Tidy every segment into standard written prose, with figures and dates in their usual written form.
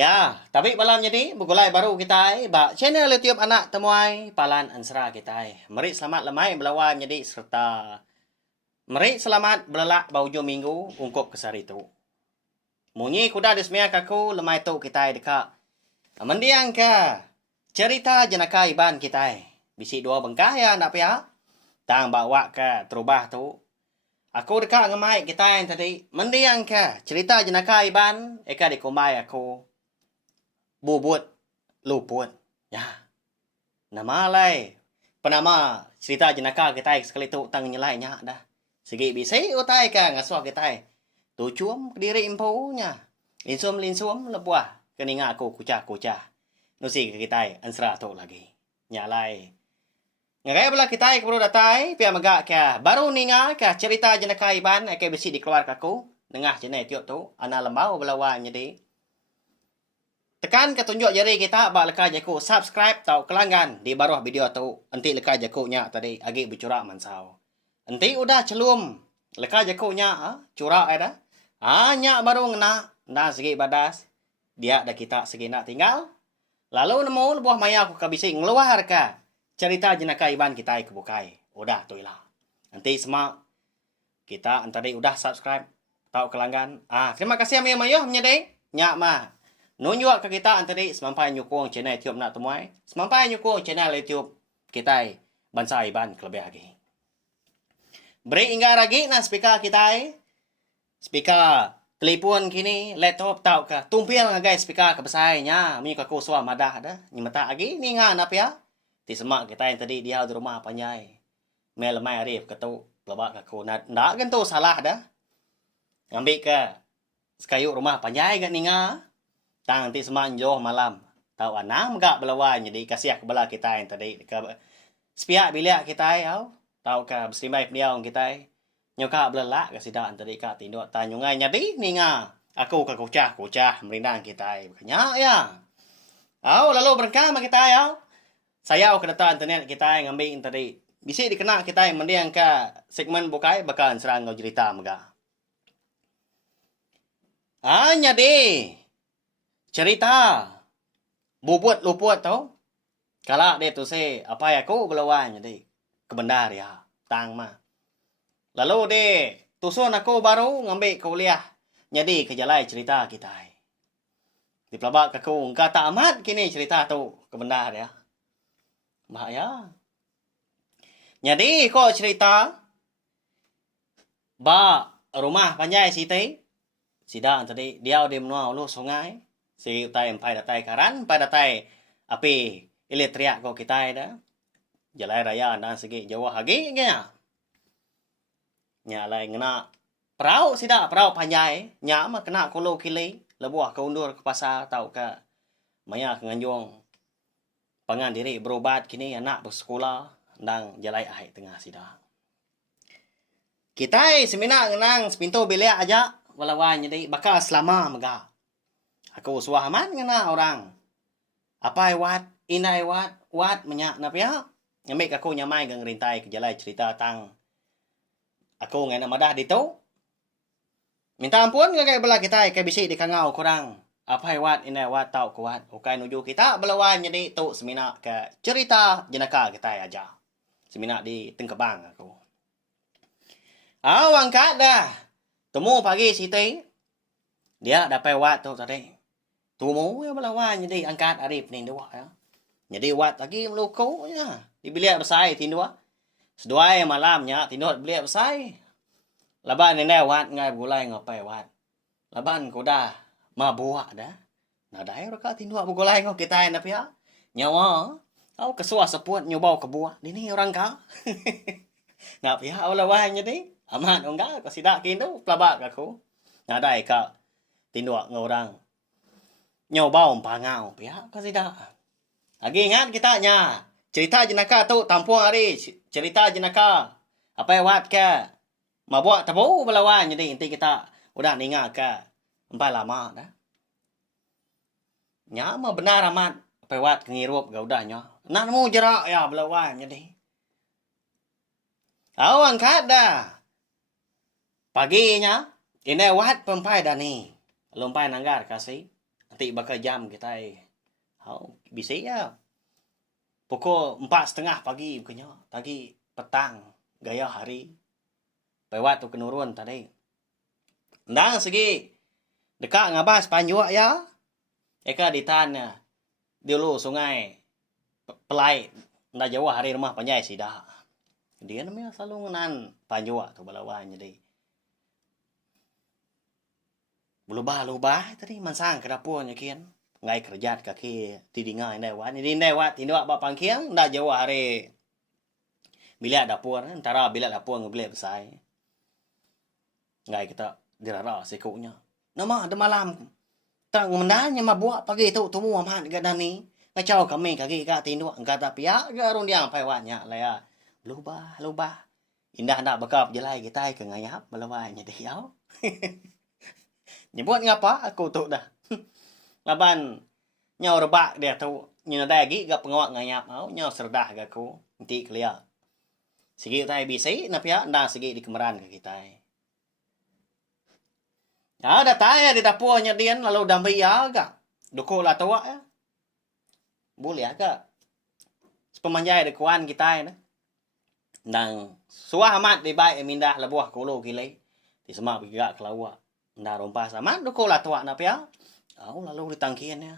Ya, tapi malam jadi begulai baru kita ba channel YouTube anak temuai palan ansra kita. Mari selamat lemai belawan jadi serta mari selamat belak baujo minggu ungkop kesar itu. Munyi kuda dismia kaku lemai tu kita dekat. Mendiang ke cerita jenaka iban kita. Bisi dua bengkah ya nak pihak. Tang bawa ke terubah tu. Aku dekat ngemai kita yang tadi. Mendiang ke cerita jenaka iban eka dikumai aku. Bubut luput. Ya. Nama lai. Penama cerita jenaka kita sekali tu tang nyelainya dah. Segi bisa utai ka ngasuh kita. Tu cuam diri impunya. Linsum lebuah. Keninga aku kucah. Nusi ke kita ansra tu lagi. Nyalai. Ngagai bela kita perlu datai pia magak ka. Baru ninga ka cerita jenaka iban ke besi dikeluar kaku. Nengah jenai tiup tu. Ana lembau belawan jadi. Tekan ketunjuk jari kita bak leka jaku subscribe tau kelanggan di bawah video tu. Enti leka jaku nya tadi agi bercurak mansau. Enti udah celum leka jaku nya curak ada. Nya baru ngena dah segi badas. Dia dah kita segi nak tinggal. Lalu nemu buah maya aku kabisi ngeluar ka cerita jenaka iban kita kebukai. Udah tu ilah. Nanti semak kita antara udah subscribe tau kelanggan. Terima kasih amia mayo menyedai nya mah. Nunjuk ke kita antara semampai nyukung channel YouTube nak temuai. Semampai nyukung channel YouTube kita bangsa iban kelebih lagi. Beri ingat lagi na speaker kita. Speaker telefon kini laptop tau ke. Tumpil ngagai speaker ke besarnya. Mi kaku suah madah dah. Ni mata lagi ni ngah nap ya. Ti semak kita yang tadi dia di rumah panjai. Mel mai arif ketu pelabak kaku. Ndak kan tu salah dah. Ngambil ke sekayuk rumah panjai gak ni ngah. Tang nanti semak joh malam. Tahu anam gak belawan jadi kasih kebelah kita yang tadi ke sepiak bilik kita tau. Tahu ke bersimai peniau kita. Nyoka belak ke sidak tadi ka tinduk tanyungai jadi ninga. Aku ke kucah merindang kita. Nya ya. Lalu berkah sama kita ya. Saya ke data internet kita yang ngambil tadi. Bisi dikena kita yang mendiang ke segmen bukai bakal serang ngau cerita mega. Jadi cerita bubut luput tau. Kalau dia tu say apa ya aku belawan jadi kebendar ya tang mah. Lalu dia tusun aku baru ngambil kuliah. Jadi kejalai cerita kita. Di pelabak aku kata amat kini cerita tu kebendar ya. Mak ya. Jadi kau cerita ba rumah panjai siti. Sida tadi dia udah menua ulu sungai. Si utai empai datai karan, empai datai api elektrik ko kita dah. Jalai raya dan segi Jawa hagi nya. Nya lai ngena perahu sida perahu panjai, nya mah kena kulo kili, lebuah ke undur ke pasar tau ke maya nganjung pangan diri berobat kini anak bersekolah ndang jalai ai tengah sida. Kita semina ngenang sepintu bilik aja walawan jadi bakal selama mega. Aku suahaman ngena orang. Apa wat, inai wat menyak na pihak. Ngambil aku nyamai gang rintai ke jalai cerita tang. Aku ngena madah ditu. Minta ampun ngagai belah kita ke bisi di kangau kurang. Apa wat, inai wat tau kuat. Ukai nuju kita belawan jadi tu semina ke cerita jenaka kita aja. Semina di Tengkebang aku. Angkat dah. Temu pagi siti. Dia dapat wat tu tadi. Tumu ya belawan jadi angkat arif ni dua ya. Jadi wat lagi meluku ya. Di bilik besar tindua. Seduai malamnya tindua bilik besar. Laban ni wat ngai bulai ngapai wat. Laban kuda mabuak dah. Nadai raka tindua bugulai ngau kita na pia. Nyawa. Au kesua seput nyobau ke buah. Ini orang ka. Ngap ya lawan jadi. Aman enggak kasidak kindu pelabak aku. Nadai ka tindua ngorang. Nyobau pangau pihak kasih dah. Lagi ingat kita nya. Cerita jenaka tu tampung hari. Cerita jenaka. Apa yang wat ke. Mabuak tabu belawan. Jadi nanti kita udah ningat ke. Empat lama dah. Nya mah benar amat. Apa yang wat kengirup ke udah nya. Nak mu jerak ya belawan. Jadi. Angkat dah. Paginya. Ini wat pempai dah ni. Lumpai nanggar kasih. nanti bakal jam kita bisa ya pukul 4:30 pagi bukannya pagi petang gaya hari lewat tu kenurun tadi ndang segi dekat ngabas panjua ya eka di tanah dulu sungai pelai ndak jauh hari rumah panjai sida dia namanya selalu ngenan panjua tu balawan jadi lubah tadi mansang ke dapur nyakian ngai kerjat kaki tidinga indai wat tindak bapang kiang ndak jauh hari bilik dapur antara bilik dapur ngebilik besar ngai kita dirara sikunya nama ada malam tang mendanya mabuk pagi tu tumu aman gadani ngacau kami kaki ka tindak kata pia garung diang paiwanya lah ya lubah indah ndak bekap jelai kita ke ngayap balawanya deh yau nyebut ngapa aku tu dah laban nyau rebak dia tu nyina dagi gak pengawak ngayap au nyau serdah gak aku nanti kelia segi tai bisi na pia nda segi di kemeran ke kita ya dah tanya di dapurnya dian lalu damai ya gak duko lah tua ya boleh agak sepemanjai de kuan kita na nang suah amat di baik mindah lebuah kulo kilai di semak biga kelawa nda rompah sama duko lah tua na pia au lalu ditangkian ya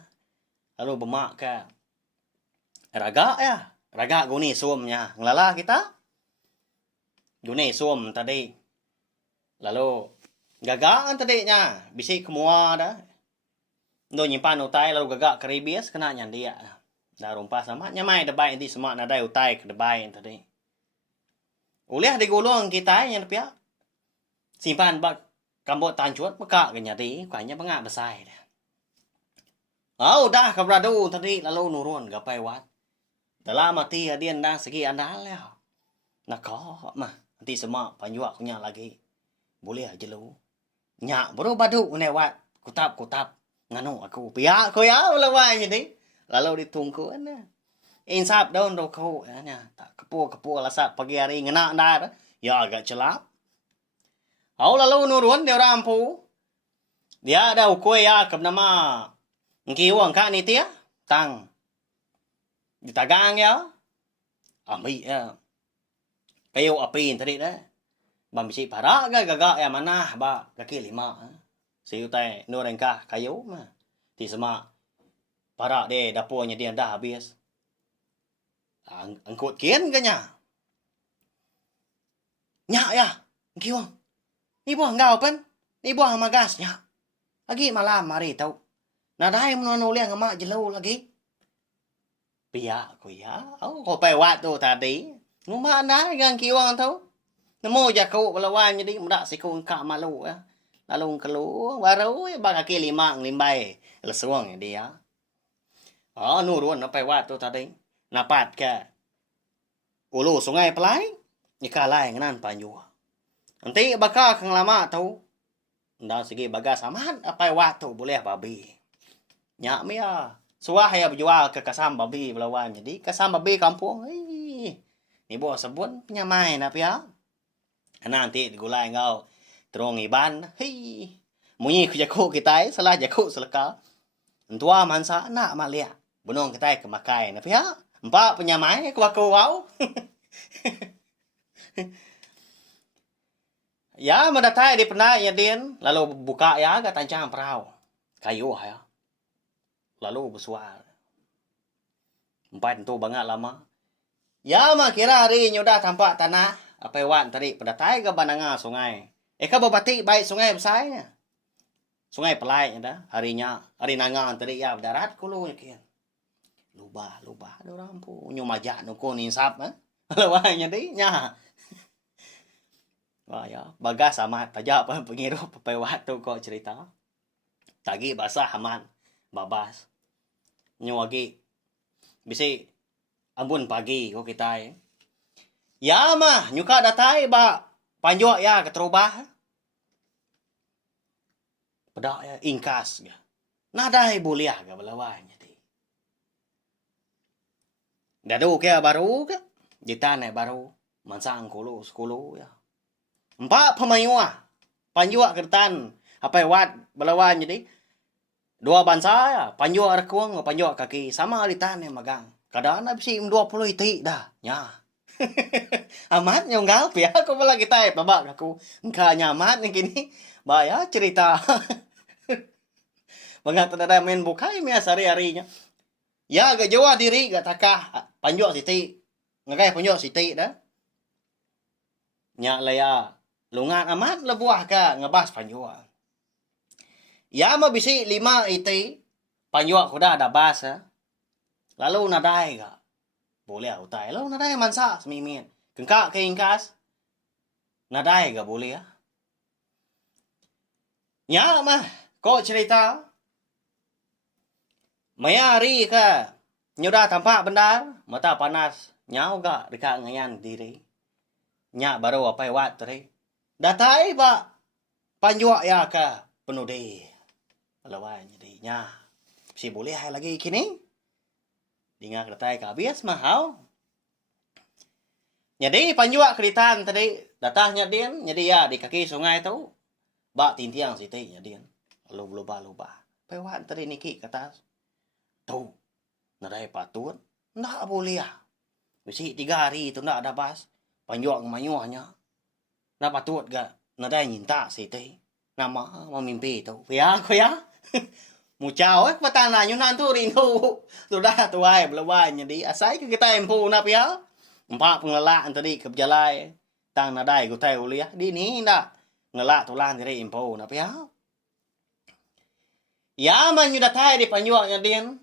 lalu bemak ke raga guni suamnya ngelala kita guni suam tadi lalu gagaan tadinya bisik kemua dah do nyimpan utai lalu gagak keribias kena nyandia dah rompah sama nyamai debai inti semak nadai utai ke debai tadi ulih digulung kita yang pia simpan bak kambot tancuat meka ke nyati kayaknya pengak besar dah dah kabrado tadi lalu nurun gapai wat dalam mati adian dah segi andal ya nak kau mah nanti semak panjuak punya lagi boleh aja lu nyak baru badu lewat kutap nganu aku pihak ko ya lawan jadi lalu ditunggu na insap daun do kau nya tak kepu lasat pagi hari ngena dah ya agak celap lalu nurun dia rampu dia ada ukoi ya ke nama ngkiwang ka ni tia tang ditagang ya ami ya kayo apin tadi dah bambisi para gaga ya mana ba kaki 5 siu tai nurengka kayo mah di semak para de dapurnya dia dah habis angkut kian kanya nya ya ngkiwang ni buah ngau pen ni buah magasnya lagi malam mari tau nadai menonu liang emak jelau lagi pia ko ya ko pai wat tu tadi nguma na gang kiwang tau nemo jako balawan jadi mudak siku ka malu ya lalu kelu baru ba kaki 5 nglimbai lesuang dia nurun pai wat tu tadi napat ke ulu sungai pelai nikalai ngenan panju nanti bakal kang lama tau nda segi bagas aman pai wat tu boleh babi nyak mia suah ya berjual ke kasam babi belawan jadi kasam babi kampung ni bo sebut penyamai na pia nanti digulai ngau terong iban munyi ku jaku kita salah jaku selaka tua mansa nak malia bunong kita ke makai na pia empat penyamai ku aku wow ya mendatai di pernah ya din lalu buka ya gak tancang perahu kayu ya lalu bersuara empat itu banget lama ya mah kira hari nyudah tampak tanah apa wan tadi pendatai ke bananga sungai ka babati baik sungai besarnya sungai pelai dah hari nangan tadi ya darat kulo kian lubah ada rampu nyumajak nuko insap lawanya deh nya wah ya bagas amat tajak pengirup pepewat tu kok cerita tagi basah aman babas nyuwagi bisi ambun pagi ko kita ya mah nyuka datai ba panjok ya keterubah pedak ya ingkas ya nadai buliah ga balawanya ti dadu ke baru ke ditane baru mansang kulo ya empat pemayua panjok kertan apa wat balawanya ti Dua bansa ya, panjok rekung, panjok kaki sama alitan yang magang. Kadang na bisi 20 itik dah. Nya. Amat nyonggal pia aku pala kita babak aku. Engka nyamat ni kini. Baya cerita. Mga tada main bukai mia sari-harinya. Ya gak jawa diri gak takah panjok siti. Ngagai panjok siti dah. Nya laya lungan amat lebuah ka ngebas panjok. Ya mah bisi 5 iti panjok kuda ada bas ya. Lalu nadai ka. Boleh utai. Lalu nadai mansa semimin. Kengkak ke ingkas. Nadai ka boleh ya. Nya mah kok cerita. Maya hari ka. Nyudah tampak bendar. Mata panas. Nyau ka dekat ngayan diri. Nya baru apa wat tadi. Datai pak. Panjok ya ka. Penuh deh. Lawan jadi nya. Si boleh hai lagi kini. Dengar datai ka habis mahal. Jadi panjua keritan tadi datangnya dia jadi ya di kaki sungai tu bak tintiang siti nya dia luba pewan tadi niki kata tu nadai patut ndak boleh ya bisi 3 hari tu ndak ada bas panjua ngamanyuhnya ndak patut ga nadai nyinta siti nama memimpi tu ya ko ya mucau patana nyunan tu rindu tu dah tu ai belawan jadi asai ke kita empu na pia empat pengelaan tadi ke berjalai tang nadai ku tai uliah di ni ndak ngelak tulan tadi impo na pia ya man yu datai di panjuaknya din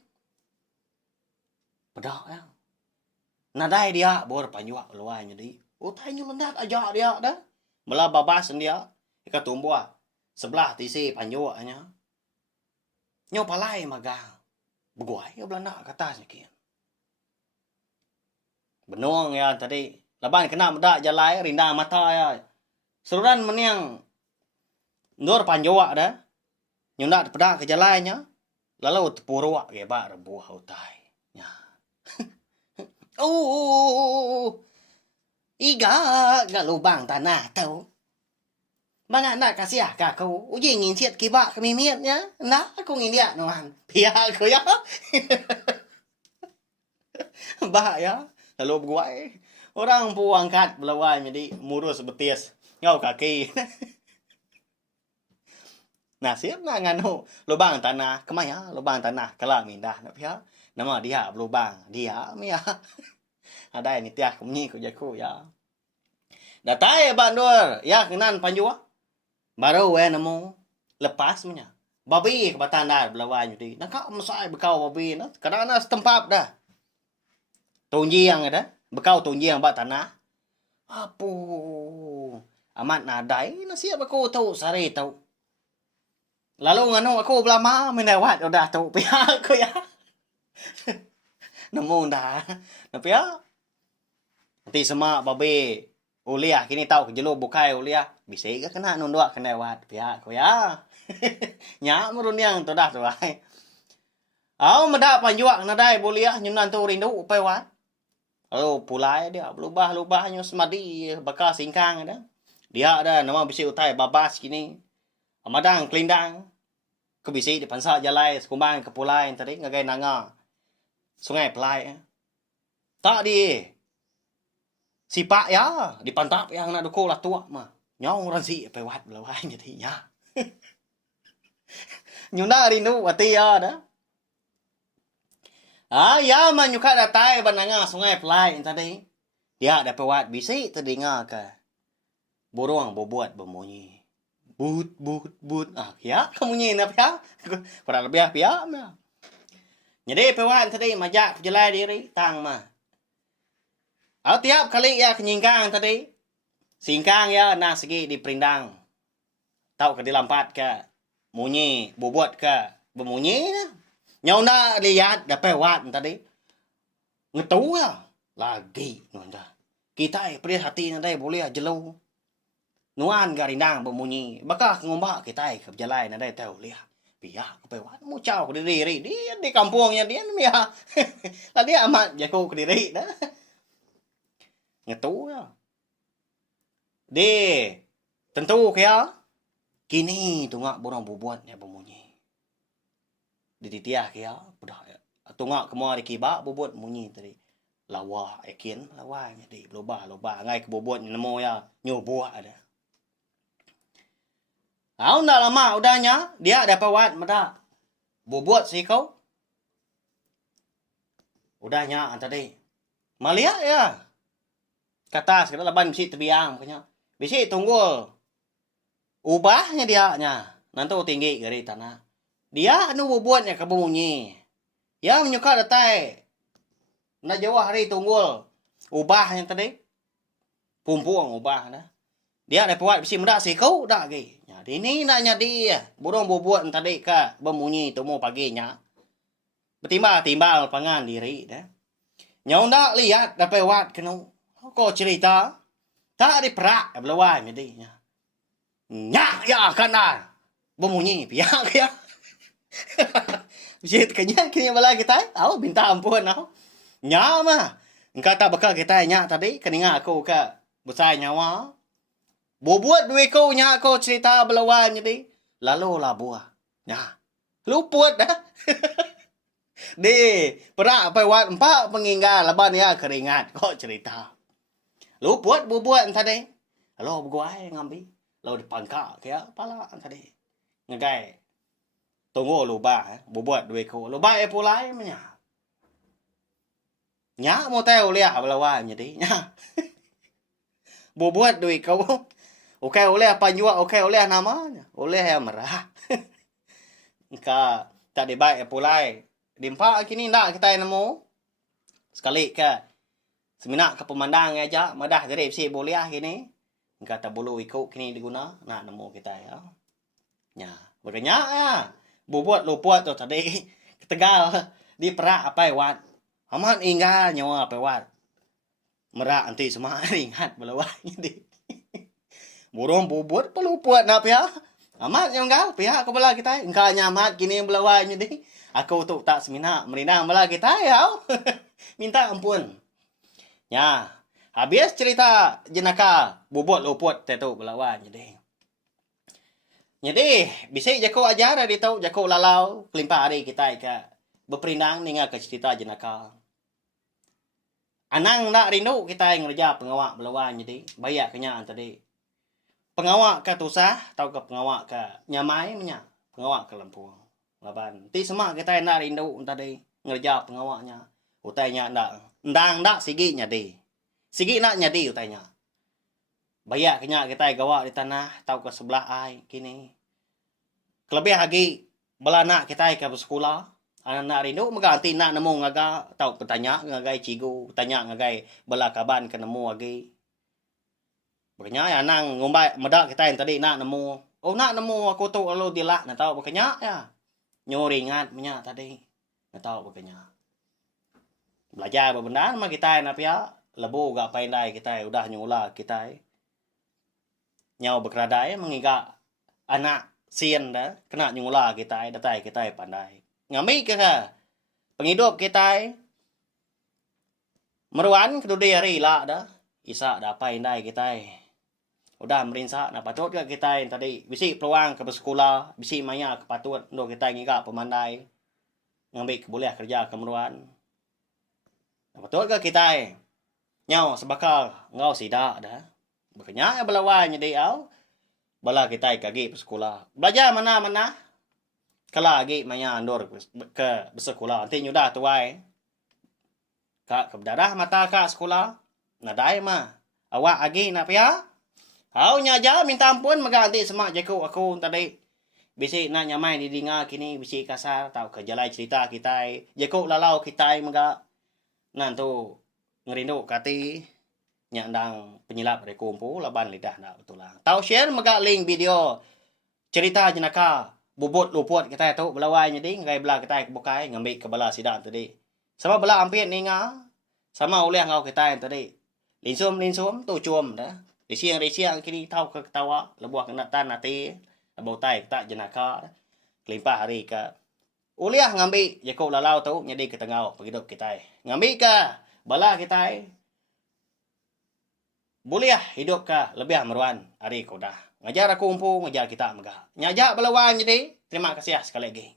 pedak ya nadai dia bor panjuak luai jadi utai nyu lendak aja dia dah mela babas dia ka tumbuh sebelah tisi panjuaknya nyo palai magang beguai belanda kata sekian benong ya tadi laban kena medak jalai rinda mata ya seruran meniang nur panjoa dah nyundak pedak ke jalainya lalu tepuruk ke bak rebuh utai nya iga ga lubang tanah tau mana nak kasih ka kau uji ngin siat kibak kami miatnya nak aku ngin dia nuan pia aku ya bah ya lalu buai orang pu angkat belawai jadi murus betis ngau kaki nasib na nganu lubang tanah kemaya lubang tanah kala mindah na pia nama dia lubang dia mia ada ini tiah kumni ku jaku ya datai bandur ya kenan panjua baru we nemu lepas punya babi ke batanda belawai jadi nak masai bekau babi na kadang na setempat dah tunjiang ada bekau tunjiang bak tanah apu amat nadai nasi aku tahu sare tahu lalu nganu aku belama menewat udah tahu pihak aku ya nemu dah tapi ya nanti semak babe uliah kini tahu kejelo bukai uliah bisa ke kena nunduk kena wat pihak aku ya nyak meruniang tu dah tu ai au medak panjuak nadai buliah nyunan tu rindu upai wat lalu pulai dia lubah-lubahnya semadi bekas singkang ada. Dia ada nama bisi utai babas kini. Amadang kelindang. Ke bisi di pansa jalai sekumbang ke pulai tadi ngagai nanga. Sungai pelai. Tak di sipak ya di pantap yang nak duko lah tua mah. Nyong ransi pewat belawai jadi ya. Nyuna rindu wati ya dah. Ya man yuka datai bananga sungai pelai tadi. Dia ada pewat bisi terdengar ke. Burung bobot bemunyi. But. Ya kemunyi na pia. Kurang lebih pia. Jadi pewat tadi majak jelai diri tang mah. Tiap kali ya kenyingkang tadi. Singkang ya na segi di perindang. Tahu ke dilampat ke. Munyi bobot ke. Bemunyi na. Nhau na lihat dapat wat tadi. Ngetu ya. Lagi. Kita perih hati nanti boleh jelo. Nuan garindang bemunyi. Bakal ngombak kita ke berjalan nanti tahu lihat. Pihak ke wat. Mucau ke diri. Dia di kampungnya dia. Lah dia amat jago ke diri dah. Ngetu ya. Tentu kaya. Kini tu ngak borang bubuatnya bemunyi. dititiah kia budak tungak kemua di kibak bobot munyi tadi lawa ekin lawa jadi loba ngai ke bobot nemo ya nyobuah ada. Ndak lama udahnya dia ada pewat meda bobot si kau udahnya tadi malia ya kata sekarang laban bisi terbiang punya bisi tunggul ubahnya dia nya nanti tinggi dari tanah dia anu bobotnya kebumunyi ya menyuka datai na Jawa hari tunggul ubahnya tadi pumpung ubah nah dia ada pewat bisi muda si kau dak ge jadi ini naknya dia burung bobot tadi ka bemunyi temu paginya bertimbang pangan diri dah nyau ndak lihat dapat wat kena kau cerita tak ada perak belawai jadi nyak ya kana bemunyi pihak ya Jit kanya kini bala kita, aku minta ampun aku. Nya mah. Engkau tak bakal kita nya tadi keninga aku ke besar nyawa. Bobot duit kau nya kau cerita belawan jadi. Lalu lah buah. Nya. Luput dah. Di perak apa wat empat penginggal laban ya keringat kau cerita. Luput bobot tadi. Lalu berguai ngambil. Lalu dipangkak ya pala tadi. Ngegai. Tunggu lupa bobot duit ko lupa pulai menya nya mau tahu lihat belawan jadi nya bobot duit ko oke oleh apa jua oke oleh namanya oleh yang merah ka tak dibaik pulai dimpa kini ndak kita nemu sekali ke seminak ke pemandang aja madah dari si boleh kini kata bulu ikut kini diguna nak nemu kita ya nya makanya bobot luput tu tadi ketegal di perak apa wat aman inggal nyawa apa wat merak nanti semua ingat belawan jadi burung bobot peluput nak pihak amat yang enggak pihak ke bala kita engkau nyamat kini belawan jadi aku tu tak semina merinang bala kita ya minta ampun ya habis cerita jenaka bobot luput tu belawan jadi bisa jago ajar di tahu jago lalau kelimpah hari kita ika berperindang dengan ke cerita jenaka. Anang nak rindu kita yang ngerja pengawak belawan jadi bayak kenyataan tadi. Pengawak ke tusah tahu ke pengawak ke nyamai menya pengawak ke Lampung. Laban ti semak kita nak rindu tadi ngerja pengawaknya. Utainya ndak sigi nyadi. Sigi nak nyadi utainya. Bayak kenya kita gawak di tanah tahu ke sebelah ai kini. Kelebih lagi bala nak kita ke sekolah. Anak rindu mengganti nak nemu ngaga tahu bertanya ngagai cigu, tanya ngagai bala kaban ke nemu lagi. Makanya ya nang ngombai medak kita yang tadi nak nemu. Oh nak nemu aku tu lalu dilak nak tahu makanya ya. Nyoringat menya tadi. Nak tahu makanya. Belajar berbenda sama kita nak ya. Lebu gak pandai kita udah nyula kita. Nyau berkeradai mengikat anak sien dah kena nyula kita datai kita pandai ngami ke penghidup kita meruan kedudi hari lah dah isa dah pandai kita udah merinsak nak patut ke kita tadi bisi peluang ke sekolah bisi maya ke patut untuk kita ngigak pemandai ngambil boleh kerja kemeruan patut ke kita nyau sebakal ngau sidak dah makanya belawan jadi au bala kita kagi sekolah belajar mana kala lagi maya andor ke sekolah nanti nyudah tuai kak kebedarah mata kak sekolah nadai mah awak agi nak pia au nyaja minta ampun mengganti semak jaku aku tadi bisi nak nyamai di dinga kini bisi kasar tahu ke jalai cerita kita jaku lalau kita mega nantu ngerindu kati nyandang penyilap dari kumpul laban lidah nak betul lah. Tahu share mega link video cerita jenaka bubut luput kita tu belawai jadi ngai bela kita bukai ngambil ke bala sidang tadi. Sama bela ampit ninga sama oleh ngau kita yang tadi. Linsum tu cum dah. Di siang kini tahu ke ketawa lebuah kena tan nanti abau tai tak jenaka kelimpah hari ke oleh ngambil jaku lalau tu jadi ke tengau penghidup kita. Ngambil ke bala kita boleh hidup ke lebih meruan hari kau dah. Ngajar aku umpu, ngajar kita megah. Nyajak belawan jadi. Terima kasih sekali lagi.